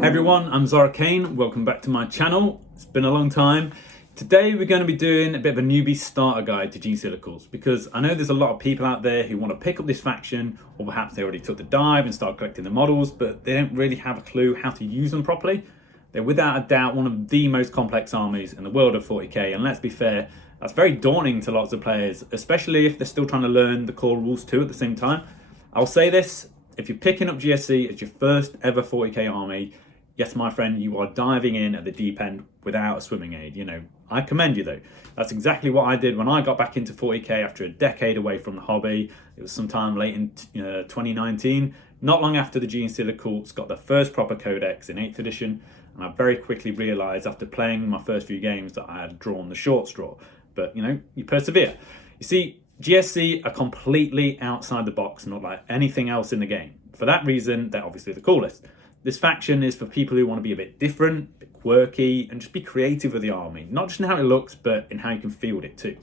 Hey everyone, I'm Zara Kane. Welcome back to my channel. It's been a long time. Today we're going to be doing a bit of a newbie starter guide to Genestealer calls, because I know there's a lot of people out there who want to pick up this faction, or perhaps they already took the dive and started collecting the models, but they don't really have a clue how to use them properly. They're without a doubt one of the most complex armies in the world of 40k, and let's be fair, that's very daunting to lots of players, especially if they're still trying to learn the core rules too at the same time. I'll say this, if you're picking up GSC as your first ever 40k army, yes, my friend, you are diving in at the deep end without a swimming aid. You know, I commend you though. That's exactly what I did when I got back into 40k after a decade away from the hobby. It was sometime late in 2019, not long after the Genestealer cults got their first proper codex in 8th edition, and I very quickly realised after playing my first few games that I had drawn the short straw. But you know, you persevere. You see, GSC are completely outside the box, not like anything else in the game. For that reason, they're obviously the coolest. This faction is for people who want to be a bit different, a bit quirky, and just be creative with the army. Not just in how it looks, but in how you can field it too.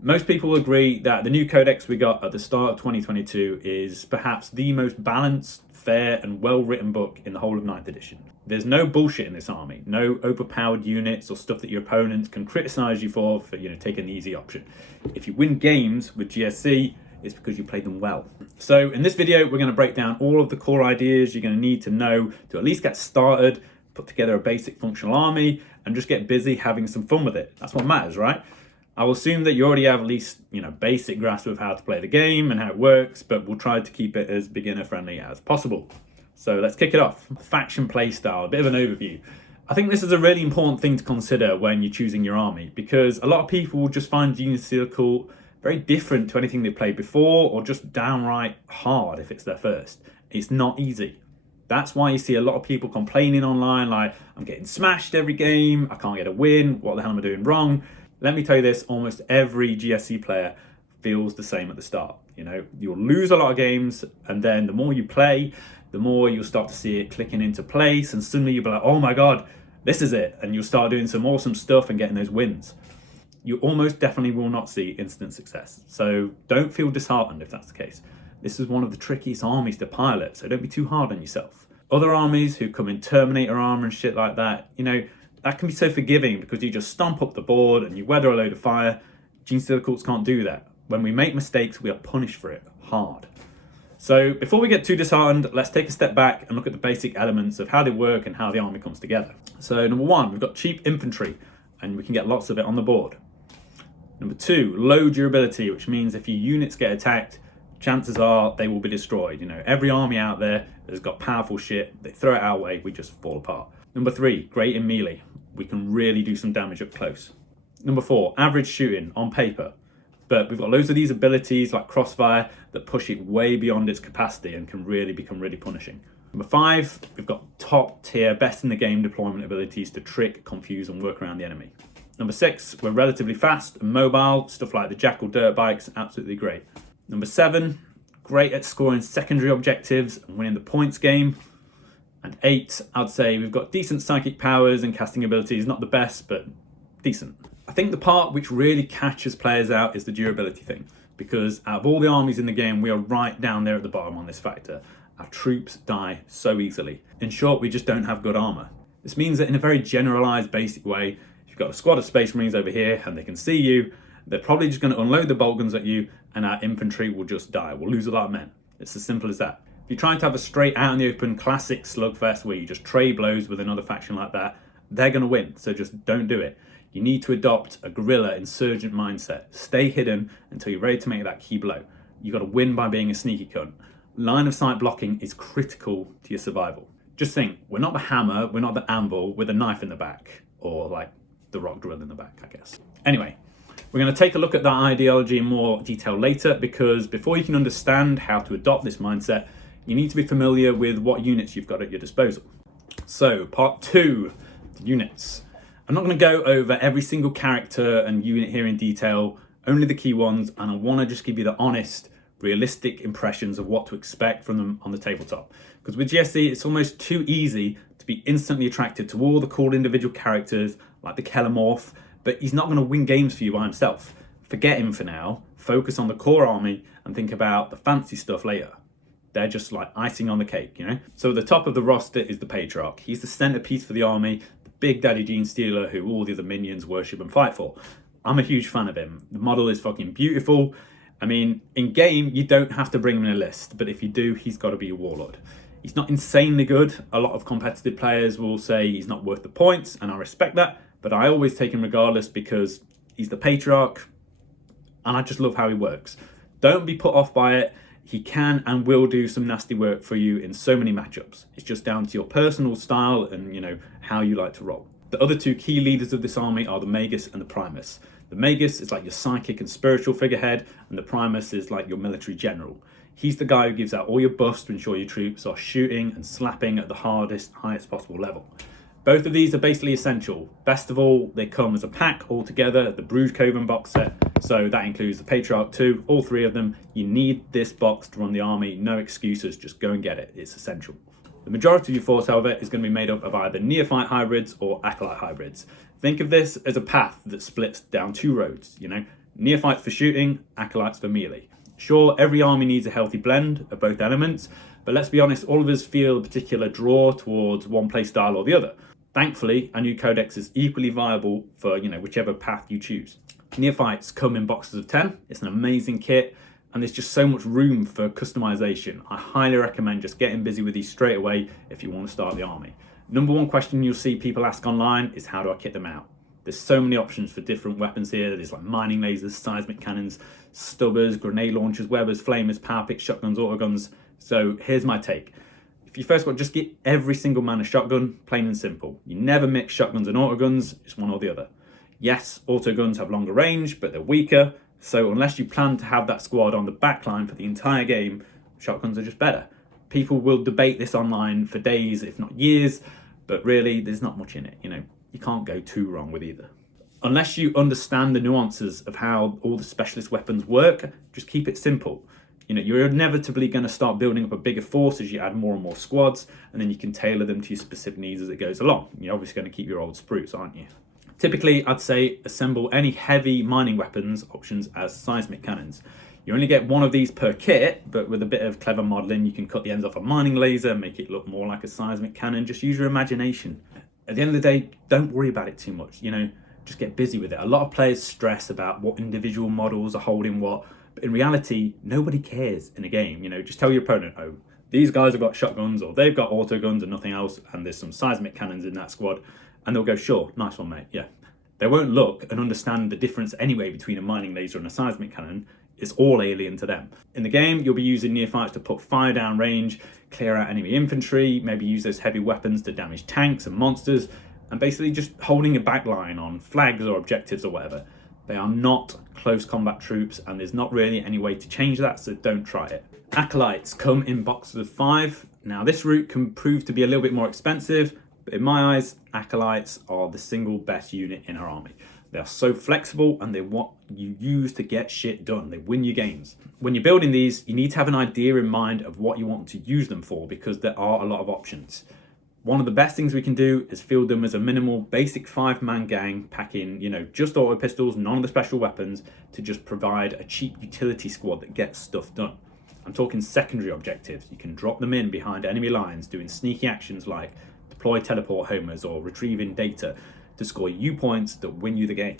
Most people will agree that the new codex we got at the start of 2022 is perhaps the most balanced, fair, and well-written book in the whole of 9th edition. There's no bullshit in this army, no overpowered units or stuff that your opponents can criticize you for taking the easy option. If you win games with GSC, it's because you played them well. So in this video, we're going to break down all of the core ideas you're going to need to know to at least get started, put together a basic functional army, and just get busy having some fun with it. That's what matters, right? I will assume that you already have at least, basic grasp of how to play the game and how it works, but we'll try to keep it as beginner friendly as possible. So let's kick it off. Faction playstyle, a bit of an overview. I think this is a really important thing to consider when you're choosing your army, because a lot of people will just find Genestealer cult very different to anything they've played before, or just downright hard if it's their first. It's not easy. That's why you see a lot of people complaining online like, I'm getting smashed every game, I can't get a win, what the hell am I doing wrong? Let me tell you this, almost every GSC player feels the same at the start. You'll lose a lot of games, and then the more you play, the more you'll start to see it clicking into place, and suddenly you'll be like, oh my God, this is it. And you'll start doing some awesome stuff and getting those wins. You almost definitely will not see instant success. So don't feel disheartened if that's the case. This is one of the trickiest armies to pilot, so don't be too hard on yourself. Other armies who come in Terminator armor and shit like that, that can be so forgiving because you just stomp up the board and you weather a load of fire. Genestealer cults can't do that. When we make mistakes, we are punished for it hard. So before we get too disheartened, let's take a step back and look at the basic elements of how they work and how the army comes together. So number one, we've got cheap infantry, and we can get lots of it on the board. Number two, low durability, which means if your units get attacked, chances are they will be destroyed. Every army out there has got powerful shit. They throw it our way, we just fall apart. Number three, great in melee. We can really do some damage up close. Number four, average shooting on paper. But we've got loads of these abilities like crossfire that push it way beyond its capacity and can really become really punishing. Number five, we've got top tier, best in the game deployment abilities to trick, confuse, and work around the enemy. Number six, we're relatively fast and mobile. Stuff like the Jackal dirt bikes, absolutely great. Number seven, great at scoring secondary objectives and winning the points game. And eight, I'd say we've got decent psychic powers and casting abilities, not the best, but decent. I think the part which really catches players out is the durability thing, because out of all the armies in the game, we are right down there at the bottom on this factor. Our troops die so easily. In short, we just don't have good armor. This means that in a very generalized, basic way, you've got a squad of Space Marines over here and they can see you, they're probably just going to unload the bolt guns at you, and our infantry will just die. We'll lose a lot of men. It's as simple as that. If you're trying to have a straight out in the open classic slugfest where you just trade blows with another faction like that, they're going to win, so just don't do it. You need to adopt a guerrilla insurgent mindset. Stay hidden until you're ready to make that key blow. You've got to win by being a sneaky cunt. Line of sight blocking is critical to your survival. Just think, we're not the hammer, we're not the anvil with a knife in the back, or like the rock drill in the back, I guess. Anyway, we're going to take a look at that ideology in more detail later, because before you can understand how to adopt this mindset, you need to be familiar with what units you've got at your disposal. So, part two, the units. I'm not going to go over every single character and unit here in detail, only the key ones, and I want to just give you the honest, realistic impressions of what to expect from them on the tabletop. Because with GSC, it's almost too easy to be instantly attracted to all the cool individual characters, like the Kelemorph, but he's not going to win games for you by himself. Forget him for now, focus on the core army, and think about the fancy stuff later. they're just like icing on the cake, you know? So at the top of the roster is the Patriarch. He's the centerpiece for the army, the big daddy Genestealer who all the other minions worship and fight for. I'm a huge fan of him. The model is fucking beautiful. I mean, in game, you don't have to bring him in a list, but if you do, he's got to be a warlord. He's not insanely good. A lot of competitive players will say he's not worth the points, and I respect that, but I always take him regardless because he's the Patriarch, and I just love how he works. Don't be put off by it. He can and will do some nasty work for you in so many matchups. It's just down to your personal style and, you know, how you like to roll. The other two key leaders of this army are the Magus and the Primus. The Magus is like your psychic and spiritual figurehead, and the Primus is like your military general. He's the guy who gives out all your buffs to ensure your troops are shooting and slapping at the highest possible level. Both of these are basically essential. Best of all, they come as a pack all together, the Bruges Coven box set. So that includes the Patriarch too, all three of them. You need this box to run the army, no excuses, just go and get it, it's essential. The majority of your force, however, is going to be made up of either Neophyte hybrids or Acolyte hybrids. Think of this as a path that splits down two roads, you know? Neophytes for shooting, Acolytes for melee. Sure, every army needs a healthy blend of both elements, but let's be honest, all of us feel a particular draw towards one playstyle or the other. Thankfully, our new codex is equally viable for, you know, whichever path you choose. Neophytes come in boxes of 10. It's an amazing kit, and there's just so much room for customization. I highly recommend just getting busy with these straight away if you want to start the army. Number one question you'll see people ask online is, how do I kit them out? There's so many options for different weapons here. There's like mining lasers, seismic cannons, stubbers, grenade launchers, webbers, flamers, power picks, shotguns, autoguns. So here's my take. If you first got, just get every single man a shotgun, plain and simple. You never mix shotguns and autoguns, it's one or the other. Yes, autoguns have longer range, but they're weaker. So unless you plan to have that squad on the backline for the entire game, shotguns are just better. People will debate this online for days, if not years, but really there's not much in it, you know. You can't go too wrong with either. Unless you understand the nuances of how all the specialist weapons work, just keep it simple. You know, you're inevitably going to start building up a bigger force as you add more and more squads, and then you can tailor them to your specific needs as it goes along. You're obviously going to keep your old spruce, aren't you? Typically, I'd say assemble any heavy mining weapons options as seismic cannons. You only get one of these per kit, but with a bit of clever modeling, you can cut the ends off a mining laser, make it look more like a seismic cannon. Just use your imagination. At the end of the day, don't worry about it too much, you know, just get busy with it. A lot of players stress about what individual models are holding what, but in reality, nobody cares in a game, you know. Just tell your opponent, oh, these guys have got shotguns or they've got autoguns and nothing else, and there's some seismic cannons in that squad, and they'll go, sure, nice one, mate, yeah. They won't look and understand the difference anyway between a mining laser and a seismic cannon. It's all alien to them. In the game, you'll be using Neophytes to put fire down range, clear out enemy infantry, maybe use those heavy weapons to damage tanks and monsters, and basically just holding a backline on flags or objectives or whatever. They are not close combat troops, and there's not really any way to change that, so don't try it. Acolytes come in boxes of 5. Now this route can prove to be a little bit more expensive, but in my eyes, Acolytes are the single best unit in our army. They are so flexible, and they're what you use to get shit done. They win your games. When you're building these, you need to have an idea in mind of what you want to use them for, because there are a lot of options. One of the best things we can do is field them as a minimal basic 5-man gang, packing, you know, just auto pistols, none of the special weapons, to just provide a cheap utility squad that gets stuff done. I'm talking secondary objectives. You can drop them in behind enemy lines, doing sneaky actions like deploy teleport homers or retrieving data to score you points that win you the game.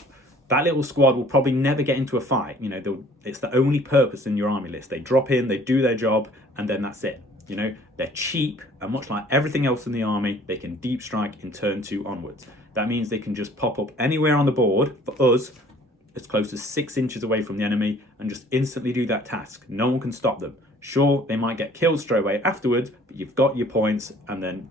That little squad will probably never get into a fight. You know, it's the only purpose in your army list. They drop in, they do their job, and then that's it. You know, they're cheap, and much like everything else in the army, they can deep strike in turn 2 onwards. That means they can just pop up anywhere on the board, for us, as close as 6 inches away from the enemy, and just instantly do that task. No one can stop them. Sure, they might get killed straight away afterwards, but you've got your points, and then,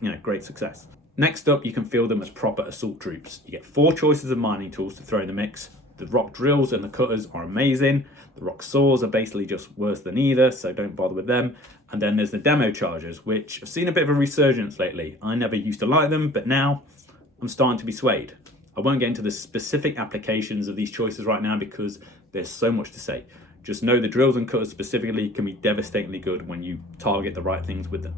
you know, great success. Next up, you can field them as proper assault troops. You get 4 choices of mining tools to throw in the mix. The rock drills and the cutters are amazing. The rock saws are basically just worse than either, so don't bother with them. And then there's the demo chargers, which I've seen a bit of a resurgence lately. I never used to like them, but now I'm starting to be swayed. I won't get into the specific applications of these choices right now because there's so much to say. Just know the drills and cutters specifically can be devastatingly good when you target the right things with them.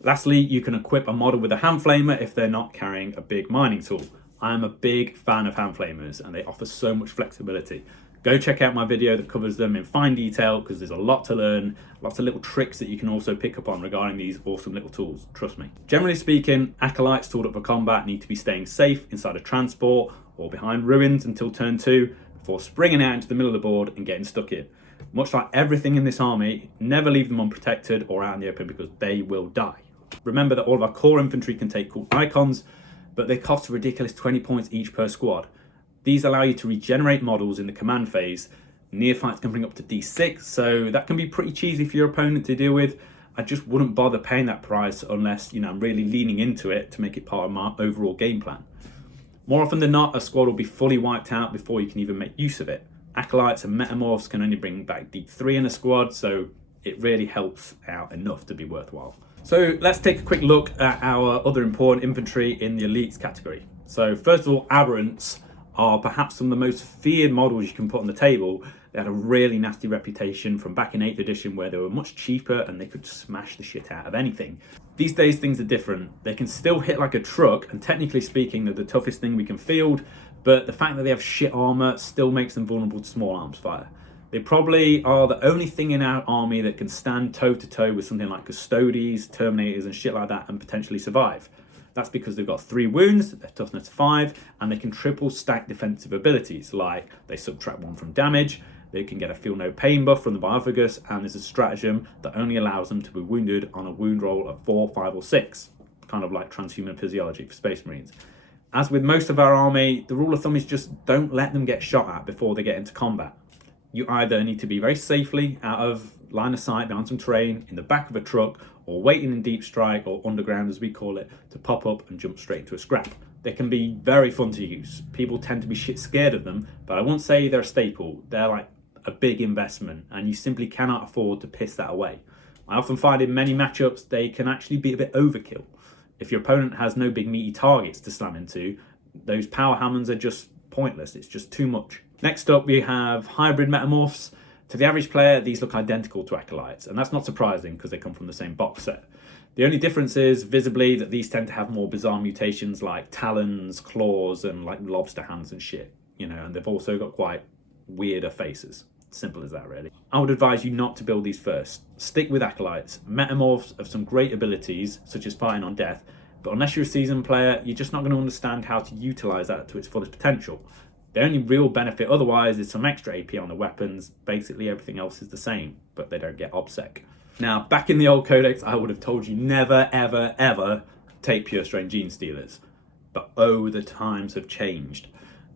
Lastly, you can equip a model with a hand flamer if they're not carrying a big mining tool. I am a big fan of hand flamers, and they offer so much flexibility. Go check out my video that covers them in fine detail, because there's a lot to learn, lots of little tricks that you can also pick up on regarding these awesome little tools, trust me. Generally speaking, Acolytes tooled up for combat need to be staying safe inside a transport or behind ruins until turn 2 before springing out into the middle of the board and getting stuck in. Much like everything in this army, never leave them unprotected or out in the open, because they will die. Remember that all of our core infantry can take cool icons, but they cost a ridiculous 20 points each per squad. These allow you to regenerate models in the command phase. Neophytes can bring up to D6, so that can be pretty cheesy for your opponent to deal with. I just wouldn't bother paying that price unless, I'm really leaning into it to make it part of my overall game plan. More often than not, a squad will be fully wiped out before you can even make use of it. Acolytes and Metamorphs can only bring back D3 in a squad, so it really helps out enough to be worthwhile. So let's take a quick look at our other important infantry in the Elites category. So first of all, Aberrants are perhaps some of the most feared models you can put on the table. They had a really nasty reputation from back in 8th edition, where they were much cheaper and they could smash the shit out of anything. These days things are different. They can still hit like a truck, and technically speaking they're the toughest thing we can field, but the fact that they have shit armor still makes them vulnerable to small arms fire. They probably are the only thing in our army that can stand toe to toe with something like Custodes, Terminators and shit like that and potentially survive. That's because they've got 3 wounds, they're toughness 5, and they can triple stack defensive abilities, like they subtract 1 from damage, they can get a feel no pain buff from the Biophagus, and there's a stratagem that only allows them to be wounded on a wound roll of 4, 5 or 6, kind of like transhuman physiology for Space Marines. As with most of our army, the rule of thumb is just don't let them get shot at before they get into combat. You either need to be very safely out of line of sight behind some terrain, in the back of a truck, or waiting in deep strike, or underground as we call it, to pop up and jump straight into a scrap. They can be very fun to use. People tend to be shit scared of them, but I won't say they're a staple. They're like a big investment, and you simply cannot afford to piss that away. I often find in many matchups they can actually be a bit overkill. If your opponent has no big meaty targets to slam into, those power hammonds are just pointless. It's just too much. Next up, we have Hybrid Metamorphs. To the average player, these look identical to Acolytes, and that's not surprising because they come from the same box set. The only difference is, visibly, that these tend to have more bizarre mutations like talons, claws, and like lobster hands and shit, and they've also got quite weirder faces. Simple as that, really. I would advise you not to build these first. Stick with Acolytes. Metamorphs have some great abilities, such as fighting on death, but unless you're a seasoned player, you're just not going to understand how to utilize that to its fullest potential. The only real benefit otherwise is some extra AP on the weapons. Basically everything else is the same, but they don't get OBSEC. Now, back in the old codex, I would have told you never, ever, ever take pure strain Genestealers. But oh, the times have changed.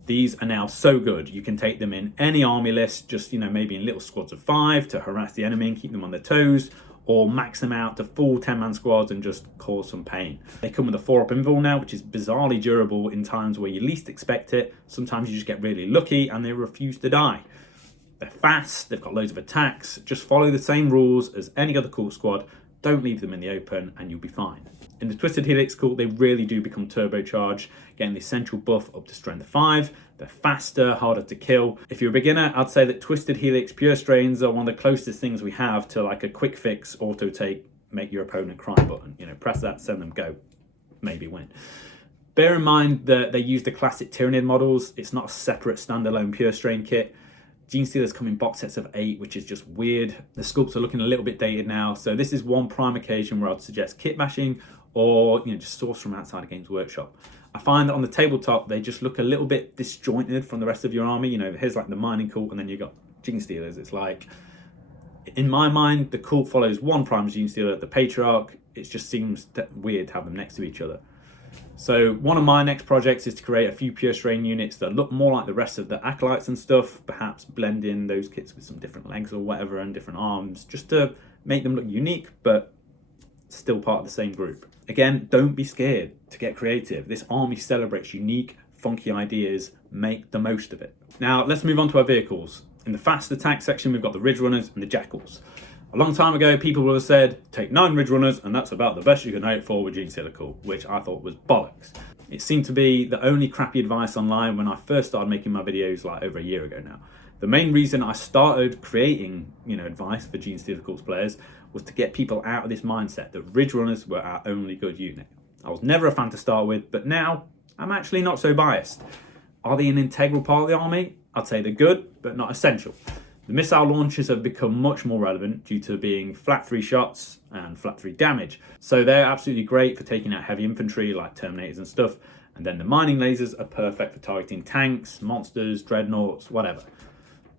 These are now so good. You can take them in any army list, just, maybe in little squads of 5 to harass the enemy and keep them on their toes, or max them out to full 10-man squads and just cause some pain. They come with a 4-up invul now, which is bizarrely durable in times where you least expect it. Sometimes you just get really lucky and they refuse to die. They're fast, they've got loads of attacks. Just follow the same rules as any other cult squad. Don't leave them in the open and you'll be fine. In the Twisted Helix cult, they really do become turbocharged, getting the essential buff up to strength 5. They're faster, harder to kill. If you're a beginner, I'd say that Twisted Helix pure strains are one of the closest things we have to like a quick fix auto take, make your opponent cry button. Press that, send them, go, maybe win. Bear in mind that they use the classic Tyrannid models. It's not a separate standalone pure strain kit. Genestealers come in box sets of 8, which is just weird. The sculpts are looking a little bit dated now, so this is one prime occasion where I'd suggest kit bashing or just source from outside of Games Workshop. I find that on the tabletop they just look a little bit disjointed from the rest of your army. Here's like the mining cult and then you've got Genestealers. It's like, in my mind, the cult follows one prime Genestealer, the Patriarch. It just seems weird to have them next to each other. So one of my next projects is to create a few pure strain units that look more like the rest of the Acolytes and stuff, perhaps blend in those kits with some different legs or whatever and different arms, just to make them look unique, but still part of the same group. Again, don't be scared to get creative. This army celebrates unique, funky ideas. Make the most of it. Now, let's move on to our vehicles. In the fast attack section, we've got the Ridge Runners and the Jackals. A long time ago, people would have said, take 9 Ridge Runners, and that's about the best you can hope for with Genestealer, which I thought was bollocks. It seemed to be the only crappy advice online when I first started making my videos like over a year ago now. The main reason I started creating, advice for Genestealer players was to get people out of this mindset that Ridge Runners were our only good unit. I was never a fan to start with, but now I'm actually not so biased. Are they an integral part of the army? I'd say they're good, but not essential. The missile launchers have become much more relevant due to being flat 3 shots and flat 3 damage. So they're absolutely great for taking out heavy infantry like Terminators and stuff. And then the mining lasers are perfect for targeting tanks, monsters, dreadnoughts, whatever.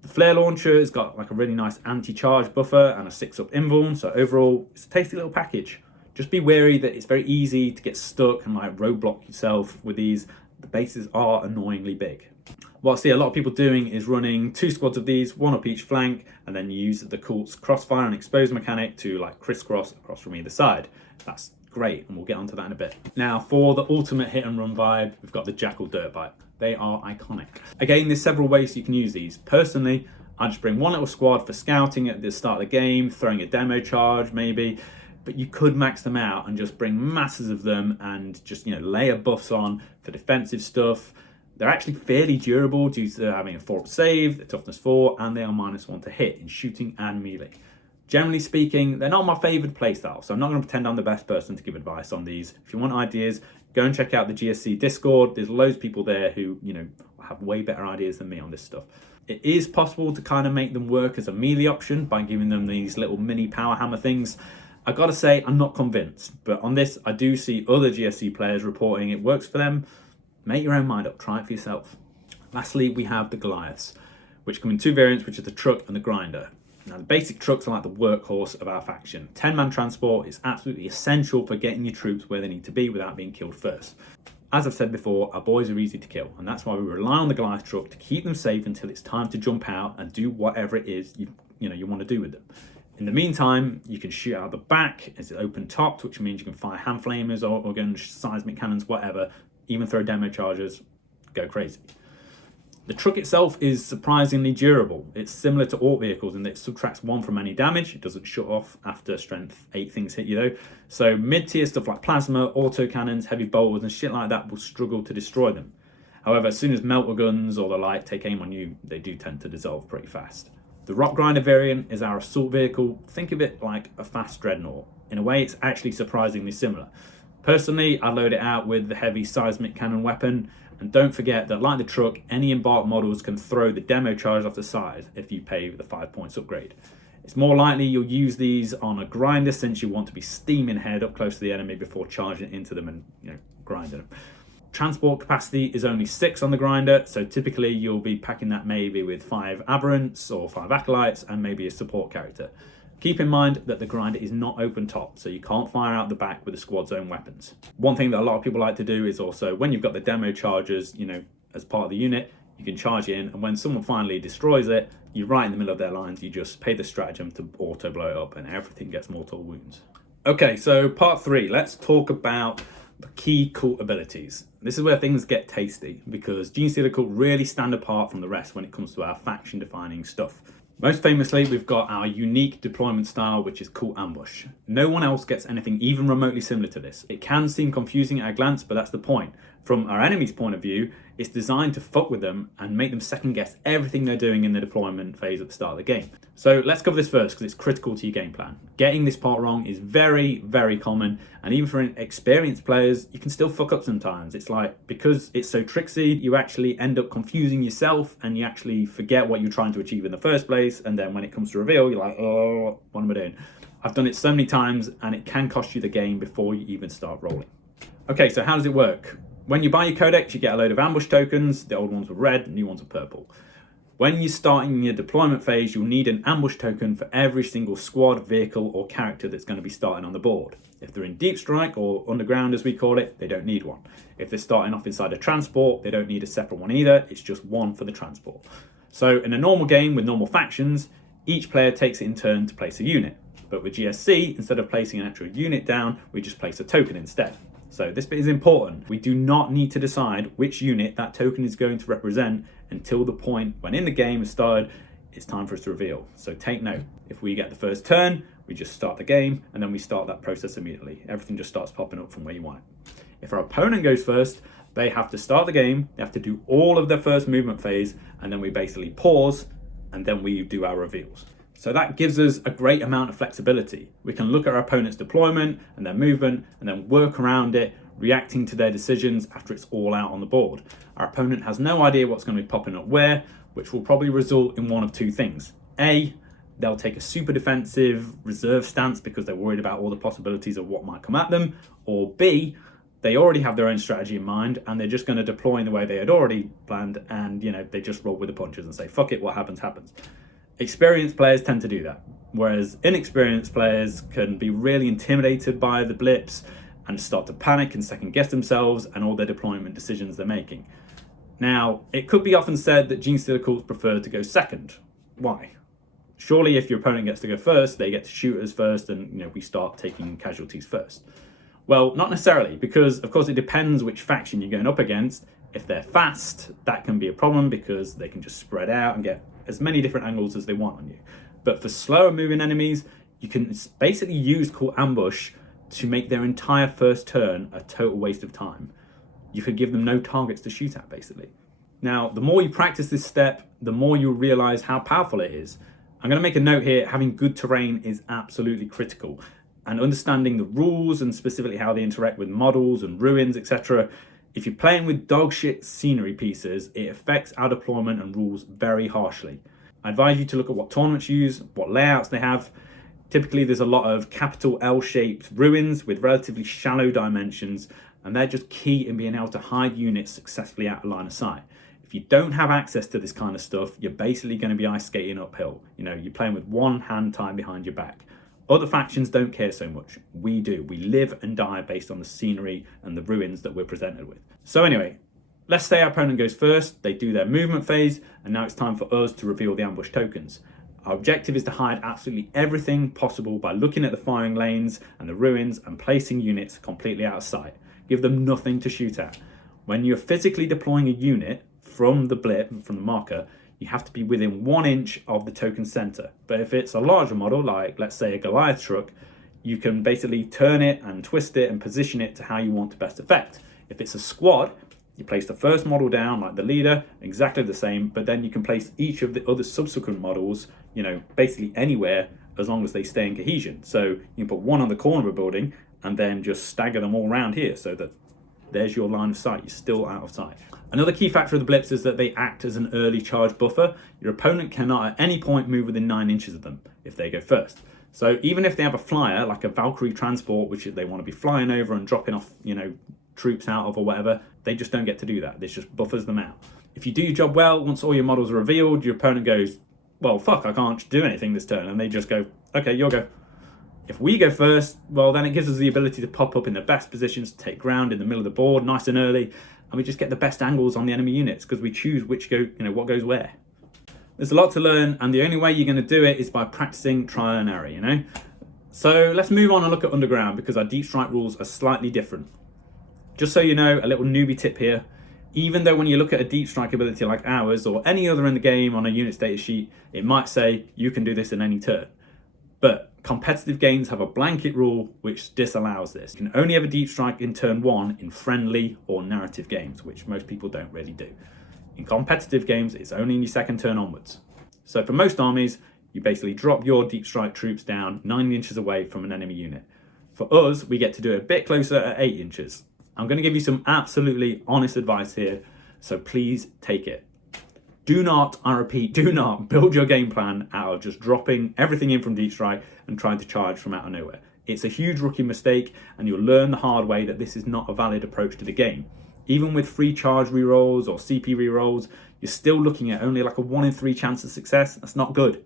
The flare launcher has got like a really nice anti-charge buffer and a 6-up invuln. So overall, it's a tasty little package. Just be wary that it's very easy to get stuck and like roadblock yourself with these. The bases are annoyingly big. What I see a lot of people doing is running 2 squads of these, 1 up each flank, and then use the Cult's crossfire and expose mechanic to like crisscross across from either side. That's great, and we'll get onto that in a bit. Now, for the ultimate hit and run vibe, we've got the Jackal dirt bike. They are iconic. Again, there's several ways you can use these. Personally, I just bring 1 little squad for scouting at the start of the game, throwing a demo charge maybe, but you could max them out and just bring masses of them and just, layer buffs on for defensive stuff. They're actually fairly durable due to having a 4-up save, the toughness 4, and they are -1 to hit in shooting and melee. Generally speaking, they're not my favoured playstyle, so I'm not going to pretend I'm the best person to give advice on these. If you want ideas, go and check out the GSC Discord. There's loads of people there who, have way better ideas than me on this stuff. It is possible to kind of make them work as a melee option by giving them these little mini power hammer things. I gotta say, I'm not convinced, but on this, I do see other GSC players reporting it works for them. Make your own mind up, try it for yourself. Lastly, we have the Goliaths, which come in 2 variants, which are the truck and the grinder. Now, the basic trucks are like the workhorse of our faction. 10-man transport is absolutely essential for getting your troops where they need to be without being killed first. As I've said before, our boys are easy to kill, and that's why we rely on the Goliath truck to keep them safe until it's time to jump out and do whatever it is you want to do with them. In the meantime, you can shoot out the back. It's open topped, which means you can fire hand flamers or gun seismic cannons, whatever. Even throw demo charges, go crazy. The truck itself is surprisingly durable. It's similar to AUG vehicles in that it subtracts 1 from any damage. It doesn't shut off after strength 8 things hit you though. So mid-tier stuff like plasma, auto cannons, heavy bolters and shit like that will struggle to destroy them. However, as soon as melter guns or the like take aim on you, they do tend to dissolve pretty fast. The rock grinder variant is our assault vehicle. Think of it like a fast dreadnought. In a way, it's actually surprisingly similar. Personally, I load it out with the heavy seismic cannon weapon, and don't forget that like the truck, any embarked models can throw the demo charge off the side if you pay the 5 points upgrade. It's more likely you'll use these on a grinder since you want to be steaming head up close to the enemy before charging into them and grinding them. Transport capacity is only 6 on the grinder, so typically you'll be packing that maybe with 5 aberrants or 5 acolytes and maybe a support character. Keep in mind that the grinder is not open top, so you can't fire out the back with the squad's own weapons. One thing that a lot of people like to do is also, when you've got the demo charges, as part of the unit, you can charge in, and when someone finally destroys it, you're right in the middle of their lines, you just pay the stratagem to auto blow it up and everything gets mortal wounds. Okay, so part 3, let's talk about the key cult abilities. This is where things get tasty, because Genestealer cult really stand apart from the rest when it comes to our faction defining stuff. Most famously, we've got our unique deployment style, which is Cult Ambush. No one else gets anything even remotely similar to this. It can seem confusing at a glance, but that's the point. From our enemy's point of view, it's designed to fuck with them and make them second guess everything they're doing in the deployment phase at the start of the game. So let's cover this first because it's critical to your game plan. Getting this part wrong is very, very common, and even for experienced players, you can still fuck up sometimes. It's like, because it's so tricksy, you actually end up confusing yourself and you actually forget what you're trying to achieve in the first place, and then when it comes to reveal, you're like, oh, what am I doing? I've done it so many times and it can cost you the game before you even start rolling. Okay, so how does it work? When you buy your codex, you get a load of ambush tokens. The old ones were red, new ones are purple. When you're starting your deployment phase, you'll need an ambush token for every single squad, vehicle, or character that's going to be starting on the board. If they're in deep strike, or underground as we call it, they don't need one. If they're starting off inside a transport, they don't need a separate one either. It's just one for the transport. So in a normal game with normal factions, each player takes it in turn to place a unit. But with GSC, instead of placing an actual unit down, we just place a token instead. So this bit is important. We do not need to decide which unit that token is going to represent until the point when in the game has started, it's time for us to reveal. So take note. If we get the first turn, we just start the game and then we start that process immediately. Everything just starts popping up from where you want it. If our opponent goes first, they have to start the game, they have to do all of their first movement phase, and then we basically pause and then we do our reveals. So that gives us a great amount of flexibility. We can look at our opponent's deployment and their movement and then work around it, reacting to their decisions after it's all out on the board. Our opponent has no idea what's going to be popping up where. which will probably result in one of two things. A, they'll take a super defensive reserve stance because they're worried about all the possibilities of what might come at them, or B, they already have their own strategy in mind and they're just going to deploy in the way they had already planned, and they just roll with the punches and say, fuck it, what happens, happens. Experienced players tend to do that, whereas inexperienced players can be really intimidated by the blips and start to panic and second guess themselves and all their deployment decisions they're making. Now, it could be often said that Genestealer cults prefer to go second. Why? Surely if your opponent gets to go first, they get to shoot us first and we start taking casualties first. Well, not necessarily, because of course it depends which faction you're going up against. If they're fast, that can be a problem because they can just spread out and get as many different angles as they want on you. But for slower moving enemies, you can basically use cult ambush to make their entire first turn a total waste of time. You could give them no targets to shoot at, basically. Now, the more you practice this step, the more you'll realize how powerful it is. I'm going to make a note here, having good terrain is absolutely critical. And understanding the rules and specifically how they interact with models and ruins, etc. If you're playing with dog shit scenery pieces, it affects our deployment and rules very harshly. I advise you to look at what tournaments use, what layouts they have. Typically there's a lot of capital L-shaped ruins with relatively shallow dimensions, and they're just key in being able to hide units successfully out of line of sight. If you don't have access to this kind of stuff, you're basically going to be ice skating uphill. You're playing with one hand tied behind your back. Other factions don't care so much. We do. We live and die based on the scenery and the ruins that we're presented with. So anyway, let's say our opponent goes first, they do their movement phase, and now it's time for us to reveal the ambush tokens. Our objective is to hide absolutely everything possible by looking at the firing lanes and the ruins and placing units completely out of sight. Give them nothing to shoot at. When you're physically deploying a unit from the blip, from the marker, you have to be within 1 inch of the token center. But if it's a larger model, like let's say a Goliath truck, you can basically turn it and twist it and position it to how you want to best effect. If it's a squad, you place the first model down like the leader, exactly the same, but then you can place each of the other subsequent models, basically anywhere as long as they stay in cohesion. So you can put one on the corner of a building and then just stagger them all around here so that there's your line of sight, you're still out of sight. Another key factor of the blips is that they act as an early charge buffer. Your opponent cannot at any point move within 9 inches of them if they go first. So even if they have a flyer, like a Valkyrie transport, which they want to be flying over and dropping off, troops out of or whatever, they just don't get to do that. This just buffers them out. If you do your job well, once all your models are revealed, your opponent goes, well, fuck, I can't do anything this turn. And they just go, okay, you'll go. If we go first, well, then it gives us the ability to pop up in the best positions to take ground in the middle of the board, nice and early, and we just get the best angles on the enemy units because we choose which what goes where. There's a lot to learn, and the only way you're going to do it is by practicing trial and error, So let's move on and look at Underground, because our deep strike rules are slightly different. Just so you know, a little newbie tip here. Even though when you look at a deep strike ability like ours or any other in the game on a unit data sheet, it might say you can do this in any turn. But competitive games have a blanket rule which disallows this. You can only have a deep strike in turn 1 in friendly or narrative games, which most people don't really do. In competitive games, it's only in your second turn onwards. So for most armies, you basically drop your deep strike troops down 9 inches away from an enemy unit. For us, we get to do it a bit closer at 8 inches. I'm going to give you some absolutely honest advice here, so please take it. Do not, I repeat, do not build your game plan out of just dropping everything in from deep strike and trying to charge from out of nowhere. It's a huge rookie mistake, and you'll learn the hard way that this is not a valid approach to the game. Even with free charge rerolls or CP rerolls, you're still looking at only like a 1 in 3 chance of success. That's not good.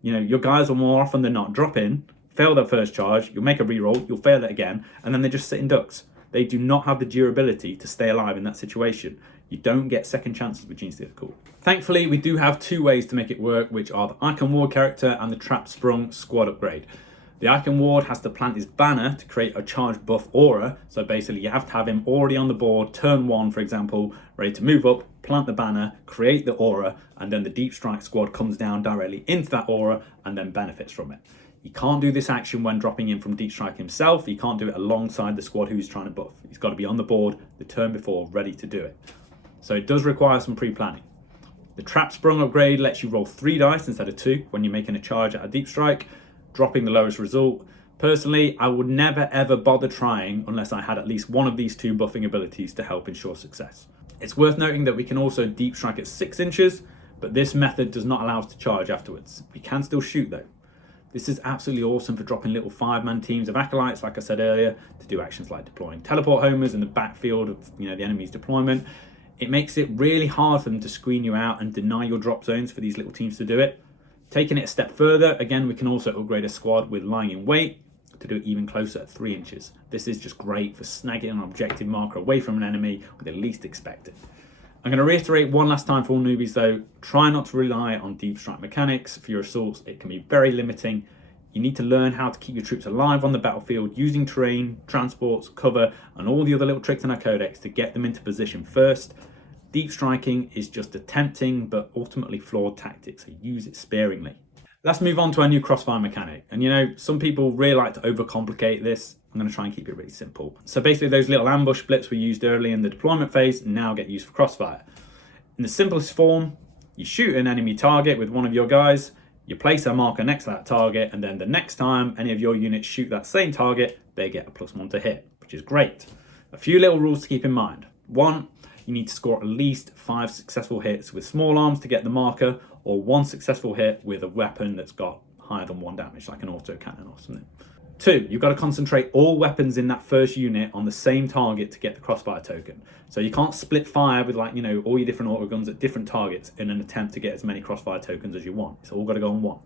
Your guys will more often than not drop in, fail their first charge, you'll make a reroll, you'll fail it again, and then they just sit in ducks. They do not have the durability to stay alive in that situation. You don't get second chances with Genestealer Cult. Thankfully, we do have 2 ways to make it work, which are the Icon Ward character and the Trap Sprung squad upgrade. The Icon Ward has to plant his banner to create a charge buff aura, so basically you have to have him already on the board, turn 1 for example, ready to move up, plant the banner, create the aura, and then the Deep Strike squad comes down directly into that aura and then benefits from it. He can't do this action when dropping in from Deep Strike himself. He can't do it alongside the squad who's trying to buff. He's got to be on the board the turn before, ready to do it. So it does require some pre-planning. The Trap Sprung upgrade lets you roll 3 dice instead of 2 when you're making a charge at a Deep Strike, dropping the lowest result. Personally, I would never ever bother trying unless I had at least one of these 2 buffing abilities to help ensure success. It's worth noting that we can also Deep Strike at 6 inches, but this method does not allow us to charge afterwards. We can still shoot though. This is absolutely awesome for dropping little 5-man teams of Acolytes, like I said earlier, to do actions like deploying teleport homers in the backfield of the enemy's deployment. It makes it really hard for them to screen you out and deny your drop zones for these little teams to do it. Taking it a step further, again, we can also upgrade a squad with lying in wait to do it even closer at 3 inches. This is just great for snagging an objective marker away from an enemy when they least expect it. I'm going to reiterate one last time for all newbies though, try not to rely on deep strike mechanics for your assaults. It can be very limiting. You need to learn how to keep your troops alive on the battlefield using terrain, transports, cover, and all the other little tricks in our codex to get them into position first. Deep striking is just a tempting but ultimately flawed tactic, so use it sparingly. Let's move on to our new crossfire mechanic. And some people really like to overcomplicate this. I'm going to try and keep it really simple. So basically those little ambush splits we used early in the deployment phase now get used for crossfire. In the simplest form, you shoot an enemy target with one of your guys, you place a marker next to that target, and then the next time any of your units shoot that same target, they get a +1 to hit, which is great. A few little rules to keep in mind. 1, you need to score at least 5 successful hits with small arms to get the marker, or 1 successful hit with a weapon that's got higher than 1 damage, like an autocannon or something. 2, you've got to concentrate all weapons in that first unit on the same target to get the crossfire token. So you can't split fire with all your different autoguns at different targets in an attempt to get as many crossfire tokens as you want. It's all got to go on 1.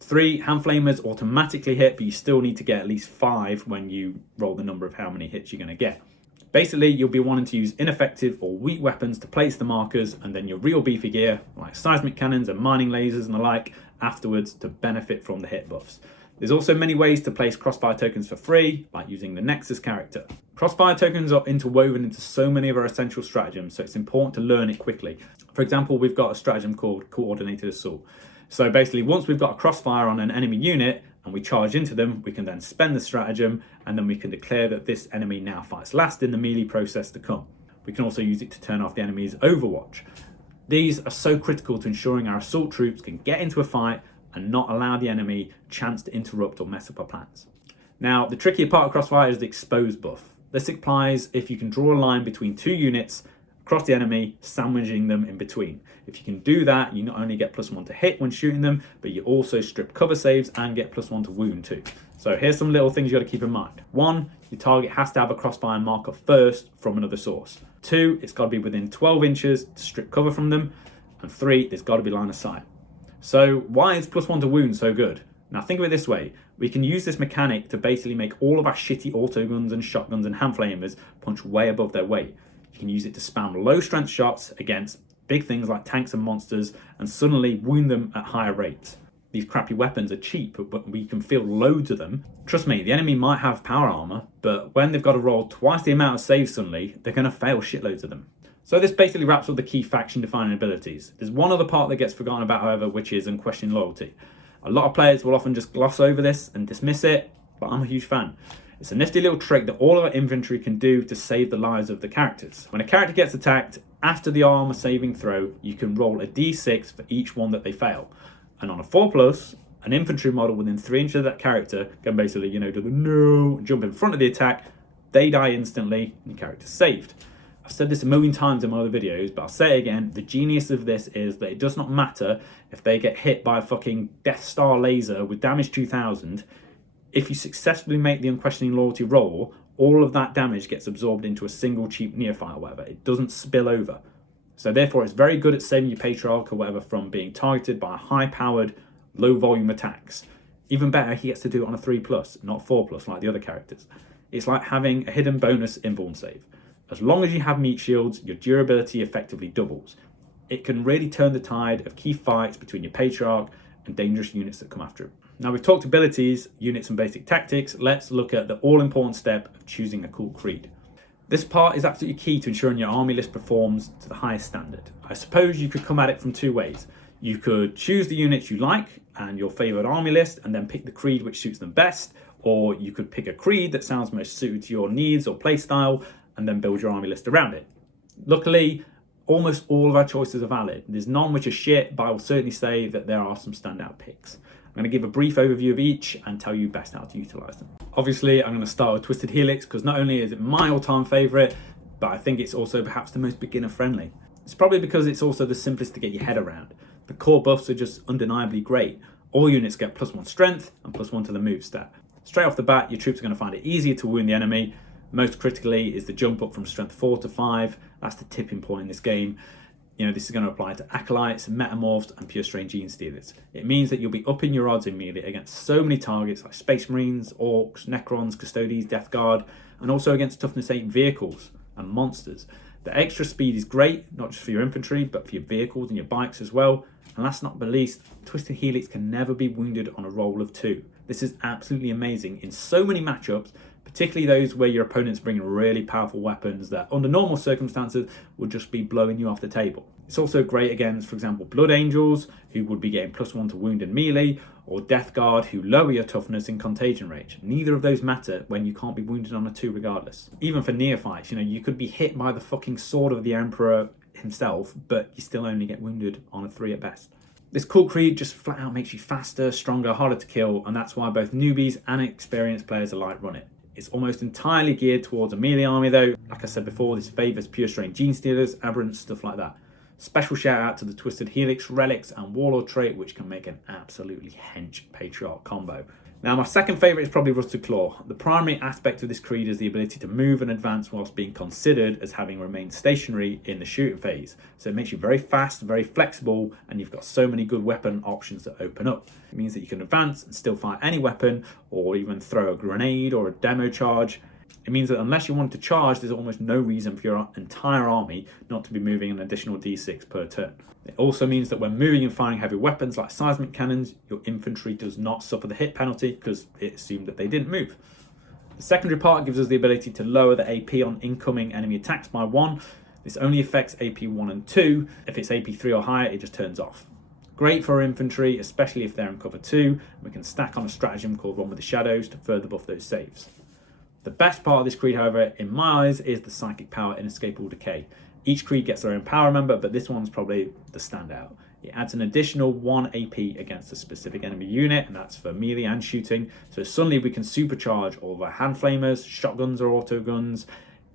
3, hand flamers automatically hit, but you still need to get at least 5 when you roll the number of how many hits you're going to get. Basically, you'll be wanting to use ineffective or weak weapons to place the markers, and then your real beefy gear, like seismic cannons and mining lasers and the like, afterwards to benefit from the hit buffs. There's also many ways to place crossfire tokens for free, like using the Nexus character. Crossfire tokens are interwoven into so many of our essential stratagems, so it's important to learn it quickly. For example, we've got a stratagem called Coordinated Assault. So basically, once we've got a crossfire on an enemy unit and we charge into them, we can then spend the stratagem, and then we can declare that this enemy now fights last in the melee process to come. We can also use it to turn off the enemy's overwatch. These are so critical to ensuring our assault troops can get into a fight and not allow the enemy a chance to interrupt or mess up our plans. Now, the trickier part of crossfire is the expose buff. This applies if you can draw a line between 2 units across the enemy, sandwiching them in between. If you can do that, you not only get +1 to hit when shooting them, but you also strip cover saves and get +1 to wound too. So here's some little things you got to keep in mind. 1, your target has to have a crossfire marker first from another source. 2, it's got to be within 12 inches to strip cover from them. And 3, there's got to be line of sight. So why is +1 to wound so good? Now think of it this way, we can use this mechanic to basically make all of our shitty autoguns and shotguns and hand flamers punch way above their weight. You can use it to spam low strength shots against big things like tanks and monsters and suddenly wound them at higher rates. These crappy weapons are cheap, but we can field loads of them. Trust me, the enemy might have power armor, but when they've got to roll twice the amount of saves suddenly, they're going to fail shitloads of them. So this basically wraps up the key faction defining abilities. There's one other part that gets forgotten about, however, which is Unquestioning Loyalty. A lot of players will often just gloss over this and dismiss it, but I'm a huge fan. It's a nifty little trick that all of our infantry can do to save the lives of the characters. When a character gets attacked, after the armor saving throw, you can roll a d6 for each one that they fail. And on a 4+, an infantry model within 3 inches of that character can basically, do the no, jump in front of the attack, they die instantly, and the character's saved. I've said this a million times in my other videos, but I'll say it again, the genius of this is that it does not matter if they get hit by a fucking Death Star laser with damage 2000, if you successfully make the Unquestioning Loyalty roll, all of that damage gets absorbed into a single cheap neophyte or whatever. It doesn't spill over. So therefore, it's very good at saving your Patriarch or whatever from being targeted by high-powered, low-volume attacks. Even better, he gets to do it on a 3+, not 4+, like the other characters. It's like having a hidden bonus in Born Save. As long as you have meat shields, your durability effectively doubles. It can really turn the tide of key fights between your Patriarch and dangerous units that come after him. Now we've talked abilities, units and basic tactics, let's look at the all-important step of choosing a cool creed. This part is absolutely key to ensuring your army list performs to the highest standard. I suppose you could come at it from 2 ways. You could choose the units you like and your favoured army list and then pick the creed which suits them best, or you could pick a creed that sounds most suited to your needs or playstyle and then build your army list around it. Luckily, almost all of our choices are valid. There's none which are shit, but I will certainly say that there are some standout picks. I'm going to give a brief overview of each and tell you best how to utilise them. Obviously, I'm going to start with Twisted Helix because not only is it my all-time favourite, but I think it's also perhaps the most beginner-friendly. It's probably because it's also the simplest to get your head around. The core buffs are just undeniably great. All units get +1 strength and +1 to the move stat. Straight off the bat, your troops are going to find it easier to wound the enemy. Most critically is the jump up from strength 4 to 5. That's the tipping point in this game. This is going to apply to Acolytes, Metamorphs, and pure strain Genestealers. It means that you'll be upping your odds immediately against so many targets like Space Marines, Orcs, Necrons, Custodes, Death Guard, and also against Toughness 8 vehicles and monsters. The extra speed is great, not just for your infantry, but for your vehicles and your bikes as well. And last but not least, Twisted Helix can never be wounded on a roll of 2. This is absolutely amazing in so many matchups, particularly those where your opponent's bringing really powerful weapons that under normal circumstances would just be blowing you off the table. It's also great against, for example, Blood Angels, who would be getting +1 to wound and melee, or Death Guard, who lower your toughness in contagion range. Neither of those matter when you can't be wounded on a 2 regardless. Even for neophytes, you could be hit by the fucking sword of the Emperor himself, but you still only get wounded on a 3 at best. This cool creed just flat out makes you faster, stronger, harder to kill, and that's why both newbies and experienced players alike run it. It's almost entirely geared towards a melee army though. Like I said before, this favours pure strain Genestealers, Aberrants, stuff like that. Special shout out to the Twisted Helix, Relics, and Warlord trait, which can make an absolutely hench Patriarch combo. Now, my second favourite is probably Rusted Claw. The primary aspect of this creed is the ability to move and advance whilst being considered as having remained stationary in the shooting phase. So it makes you very fast, very flexible, and you've got so many good weapon options that open up. It means that you can advance and still fire any weapon, or even throw a grenade or a demo charge. It means that unless you want to charge, there's almost no reason for your entire army not to be moving an additional d6 per turn. It also means that when moving and firing heavy weapons like seismic cannons, your infantry does not suffer the hit penalty because it assumed that they didn't move. The secondary part gives us the ability to lower the AP on incoming enemy attacks by 1. This only affects AP 1 and 2. If it's AP 3 or higher, it just turns off. Great for our infantry, especially if they're in cover 2. We can stack on a stratagem called One with the Shadows to further buff those saves. The best part of this creed, however, in my eyes, is the psychic power Inescapable Decay. Each creed gets their own power member, but this one's probably the standout. It adds an additional 1 AP against a specific enemy unit, and that's for melee and shooting. So suddenly we can supercharge all of our hand flamers, shotguns or auto guns,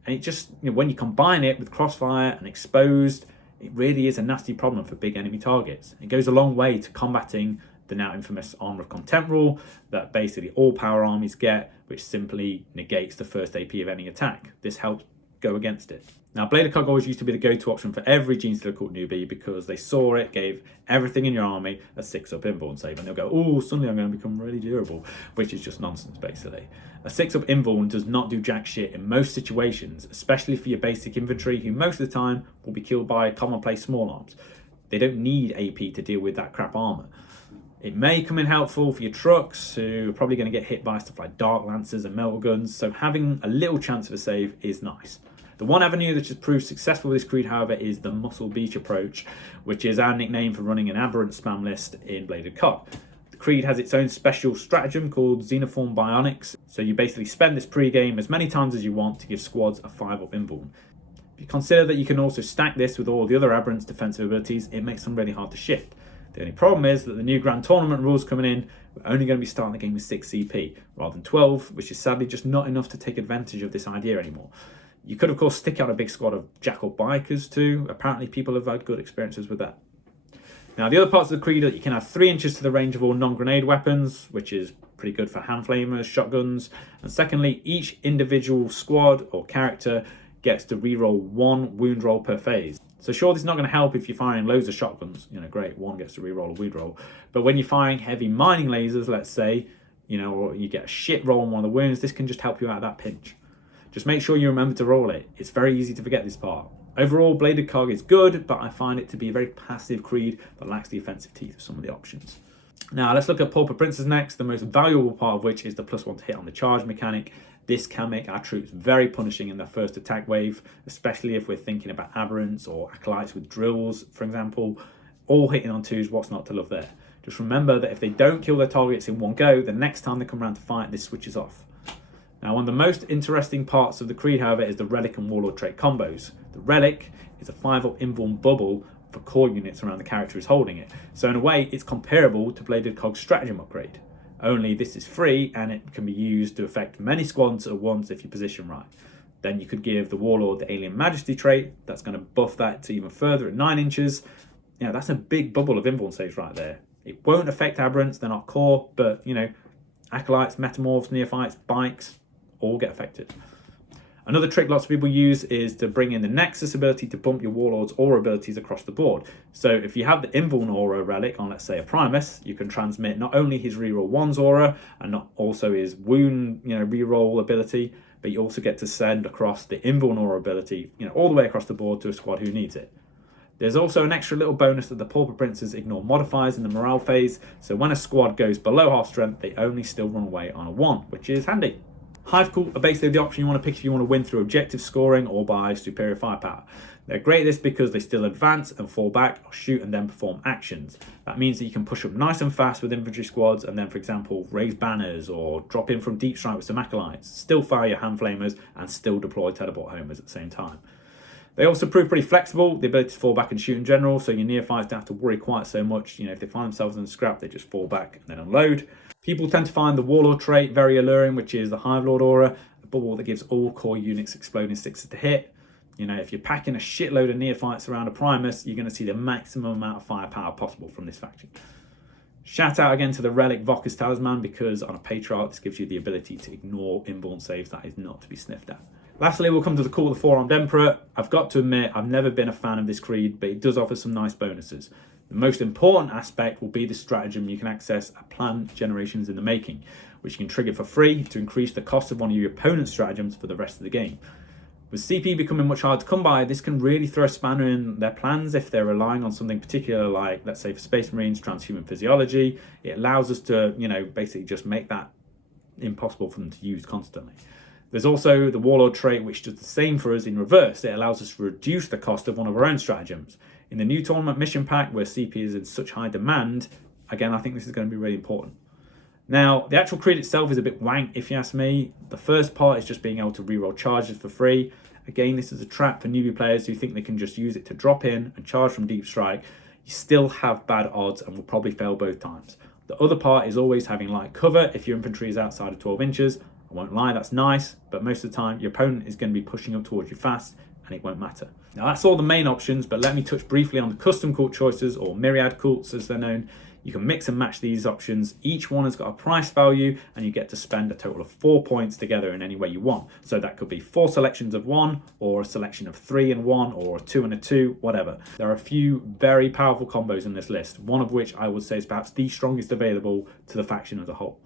and it just, when you combine it with crossfire and exposed, it really is a nasty problem for big enemy targets. It goes a long way to combating the now infamous Armor of Contempt rule that basically all power armies get, which simply negates the first AP of any attack. This helps go against it. Now, Blade of Cog always used to be the go-to option for every Genestealer cult newbie because they saw it gave everything in your army a 6-up invuln save, and they'll go, oh, suddenly I'm going to become really durable, which is just nonsense, basically. A 6-up invuln does not do jack shit in most situations, especially for your basic infantry, who most of the time will be killed by commonplace small arms. They don't need AP to deal with that crap armor. It may come in helpful for your trucks, who are probably going to get hit by stuff like Dark Lancers and Melter Guns, so having a little chance of a save is nice. The one avenue that has proved successful with this creed, however, is the Muscle Beach approach, which is our nickname for running an aberrant spam list in Blade of Cog. The creed has its own special stratagem called Xenoform Bionics, so you basically spend this pre-game as many times as you want to give squads a 5-up invuln. If you consider that you can also stack this with all the other aberrant's defensive abilities, it makes them really hard to shift. The only problem is that the new Grand Tournament rules coming in, we're only going to be starting the game with 6 CP, rather than 12, which is sadly just not enough to take advantage of this idea anymore. You could, of course, stick out a big squad of Jackal bikers too. Apparently people have had good experiences with that. Now, the other parts of the creed are that you can have 3 inches to the range of all non-grenade weapons, which is pretty good for hand flamers, shotguns. And secondly, each individual squad or character gets to reroll 1 wound roll per phase. So sure, this is not going to help if you're firing loads of shotguns. Great, 1 gets to reroll a wound roll. But when you're firing heavy mining lasers, let's say, or you get a shit roll on one of the wounds, this can just help you out of that pinch. Just make sure you remember to roll it. It's very easy to forget this part. Overall, Blade of Cog is good, but I find it to be a very passive creed that lacks the offensive teeth of some of the options. Now, let's look at Pauper Princes next, the most valuable part of which is the +1 to hit on the charge mechanic. This can make our troops very punishing in their first attack wave, especially if we're thinking about aberrants or acolytes with drills, for example. All hitting on 2s, what's not to love there? Just remember that if they don't kill their targets in one go, the next time they come around to fight, this switches off. Now, one of the most interesting parts of the creed, however, is the Relic and Warlord trait combos. The Relic is a 5-up invuln bubble for core units around the character who's holding it. So in a way, it's comparable to Blade of Cog's stratagem upgrade. Only this is free and it can be used to affect many squads at once if you position right. Then you could give the Warlord the Alien Majesty trait. That's going to buff that to even further at 9 inches. you know, that's a big bubble of inborn saves right there. It won't affect aberrants, they're not core, but you know, acolytes, metamorphs, neophytes, bikes, all get affected. Another trick lots of people use is to bring in the Nexus ability to bump your Warlord's aura abilities across the board. So if you have the Inborn aura relic on, let's say, a Primus, you can transmit not only his reroll 1's aura and not also his wound, you know, reroll ability, but you also get to send across the Inborn aura ability, you know, all the way across the board to a squad who needs it. There's also an extra little bonus that the Pauper Princes ignore modifiers in the morale phase, so when a squad goes below half strength, they only still run away on a 1, which is handy. Hive Cult are basically the option you want to pick if you want to win through objective scoring or by superior firepower. They're great at this because they still advance and fall back or shoot and then perform actions. That means that you can push up nice and fast with infantry squads and then, for example, raise banners or drop in from deep strike with some acolytes, still fire your hand flamers and still deploy teleport homers at the same time. They also prove pretty flexible, the ability to fall back and shoot in general, so your neophytes don't have to worry quite so much. You know, if they find themselves in a scrap, they just fall back and then unload. People tend to find the Warlord trait very alluring, which is the Hive Lord aura, a bubble that gives all core units exploding sixes to hit. You know, if you're packing a shitload of neophytes around a Primus, you're going to see the maximum amount of firepower possible from this faction. Shout out again to the Relic Voca's Talisman, because on a Patriarch, this gives you the ability to ignore inborn saves. That is not to be sniffed at. Lastly, we'll come to the Cult of the Four-Armed Emperor. I've got to admit, I've never been a fan of this creed, but it does offer some nice bonuses. The most important aspect will be the stratagem you can access at planned generations in the making, which you can trigger for free to increase the cost of one of your opponent's stratagems for the rest of the game. With CP becoming much harder to come by, this can really throw a spanner in their plans if they're relying on something particular, like, let's say, for Space Marines, transhuman physiology. It allows us to, you know, basically just make that impossible for them to use constantly. There's also the Warlord trait, which does the same for us in reverse. It allows us to reduce the cost of one of our own stratagems. In the new tournament mission pack, where CP is in such high demand, again, I think this is going to be really important. Now, the actual creed itself is a bit wank, if you ask me. The first part is just being able to reroll charges for free. Again, this is a trap for newbie players who think they can just use it to drop in and charge from deep strike. You still have bad odds and will probably fail both times. The other part is always having light cover if your infantry is outside of 12 inches. I won't lie, that's nice, but most of the time your opponent is going to be pushing up towards you fast and it won't matter. Now, that's all the main options, but let me touch briefly on the custom cult choices, or myriad cults as they're known. You can mix and match these options. Each one has got a price value and you get to spend a total of 4 points together in any way you want. So that could be 4 selections of 1, or a selection of 3 and 1, or a 2 and a 2, whatever. There are a few very powerful combos in this list, one of which I would say is perhaps the strongest available to the faction as a whole.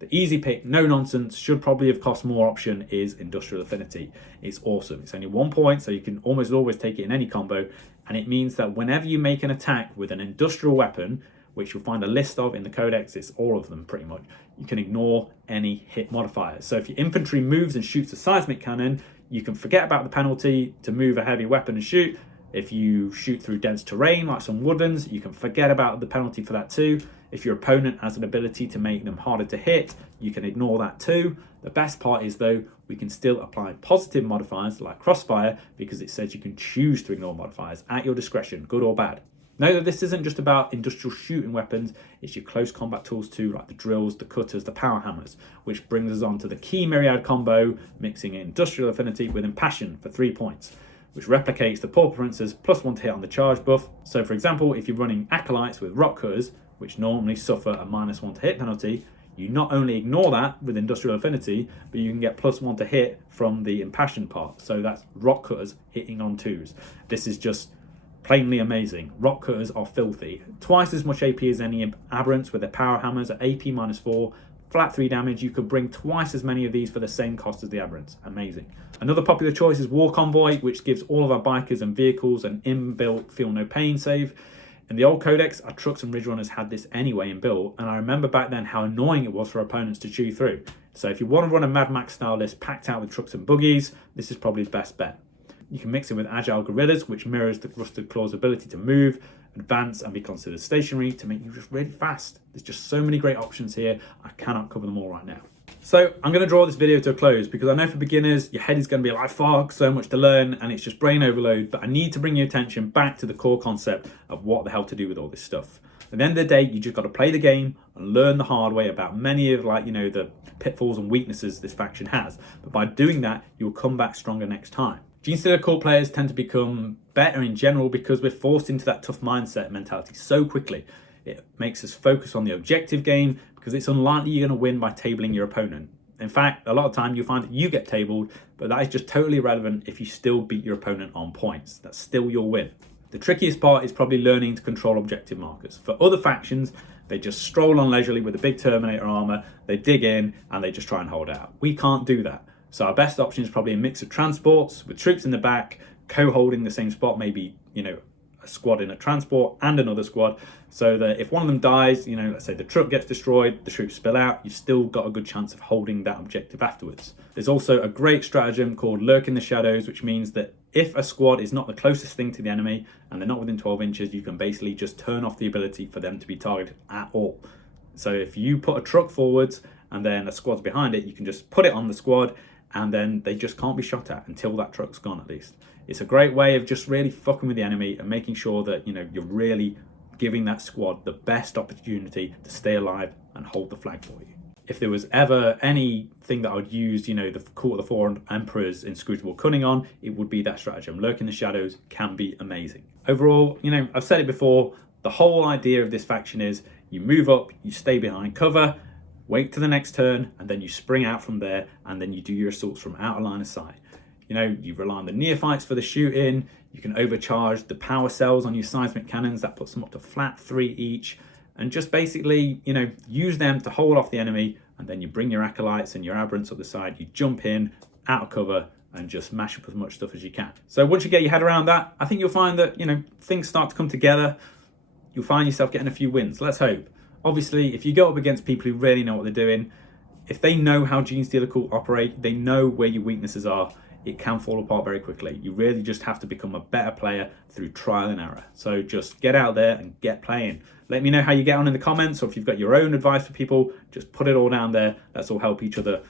The easy pick, no nonsense, should probably have cost more option is Industrial Affinity. It's awesome. It's only 1 point, so you can almost always take it in any combo. And it means that whenever you make an attack with an industrial weapon, which you'll find a list of in the codex, it's all of them pretty much, you can ignore any hit modifiers. So if your infantry moves and shoots a seismic cannon, you can forget about the penalty to move a heavy weapon and shoot. If you shoot through dense terrain like some woodlands, you can forget about the penalty for that too. If your opponent has an ability to make them harder to hit, you can ignore that too. The best part is, though, we can still apply positive modifiers like crossfire, because it says you can choose to ignore modifiers at your discretion, good or bad. Know that this isn't just about industrial shooting weapons, it's your close combat tools too, like the drills, the cutters, the power hammers, which brings us on to the key myriad combo, mixing Industrial Affinity with Impassion for 3 points, which replicates the Pauper Prince's +1 to hit on the charge buff. So for example, if you're running Acolytes with rock cutters, which normally suffer a -1 to hit penalty, you not only ignore that with Industrial Affinity, but you can get +1 to hit from the Impassion part. So that's rock cutters hitting on 2s. This is just plainly amazing. Rock cutters are filthy. Twice as much AP as any aberrants with their power hammers at AP -4. Flat 3 damage, you could bring twice as many of these for the same cost as the aberrants. Amazing. Another popular choice is War Convoy, which gives all of our bikers and vehicles an inbuilt feel no pain save. In the old codex, our trucks and ridge runners had this anyway inbuilt, and I remember back then how annoying it was for opponents to chew through. So if you want to run a Mad Max style list packed out with trucks and buggies, this is probably the best bet. You can mix it with Agile Gorillas, which mirrors the Rusted Claw's ability to move, advance, and be considered stationary to make you just really fast. There's just so many great options here, I cannot cover them all right now. So I'm going to draw this video to a close, because I know for beginners, your head is going to be like, fuck, so much to learn, and it's just brain overload, but I need to bring your attention back to the core concept of what the hell to do with all this stuff. At the end of the day, you just got to play the game and learn the hard way about many of, like, you know, the pitfalls and weaknesses this faction has. But by doing that, you'll come back stronger next time. Genestealer core players tend to become better in general because we're forced into that tough mindset mentality so quickly. It makes us focus on the objective game because it's unlikely you're going to win by tabling your opponent. In fact, a lot of time you'll find that you get tabled, but that is just totally irrelevant if you still beat your opponent on points. That's still your win. The trickiest part is probably learning to control objective markers. For other factions, they just stroll on leisurely with a big Terminator armor, they dig in, and they just try and hold out. We can't do that. So our best option is probably a mix of transports with troops in the back, co-holding the same spot, maybe, a squad in a transport and another squad, so that if one of them dies, let's say the truck gets destroyed, the troops spill out, you've still got a good chance of holding that objective afterwards. There's also a great stratagem called Lurk in the Shadows, which means that if a squad is not the closest thing to the enemy and they're not within 12 inches, you can basically just turn off the ability for them to be targeted at all. So if you put a truck forwards and then a squad's behind it, you can just put it on the squad and then they just can't be shot at until that truck's gone at least. It's a great way of just really fucking with the enemy and making sure that, you're really giving that squad the best opportunity to stay alive and hold the flag for you. If there was ever anything that I would use, the Court of the Four Emperors Inscrutable Cunning on, it would be that stratagem. Lurk in the Shadows can be amazing. Overall, I've said it before, the whole idea of this faction is you move up, you stay behind cover, wait to the next turn, and then you spring out from there, and then you do your assaults from out of line of sight. You rely on the neophytes for the shooting, you can overcharge the power cells on your seismic cannons, that puts them up to flat 3 each, and just basically, use them to hold off the enemy, and then you bring your acolytes and your aberrants up the side, you jump in, out of cover, and just mash up as much stuff as you can. So once you get your head around that, I think you'll find that, things start to come together, you'll find yourself getting a few wins, let's hope. Obviously, if you go up against people who really know what they're doing, if they know how Genestealer Cult operate, they know where your weaknesses are, it can fall apart very quickly. You really just have to become a better player through trial and error. So just get out there and get playing. Let me know how you get on in the comments, or if you've got your own advice for people, just put it all down there. Let's all help each other,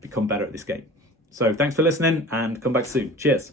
become better at this game. So thanks for listening and come back soon. Cheers.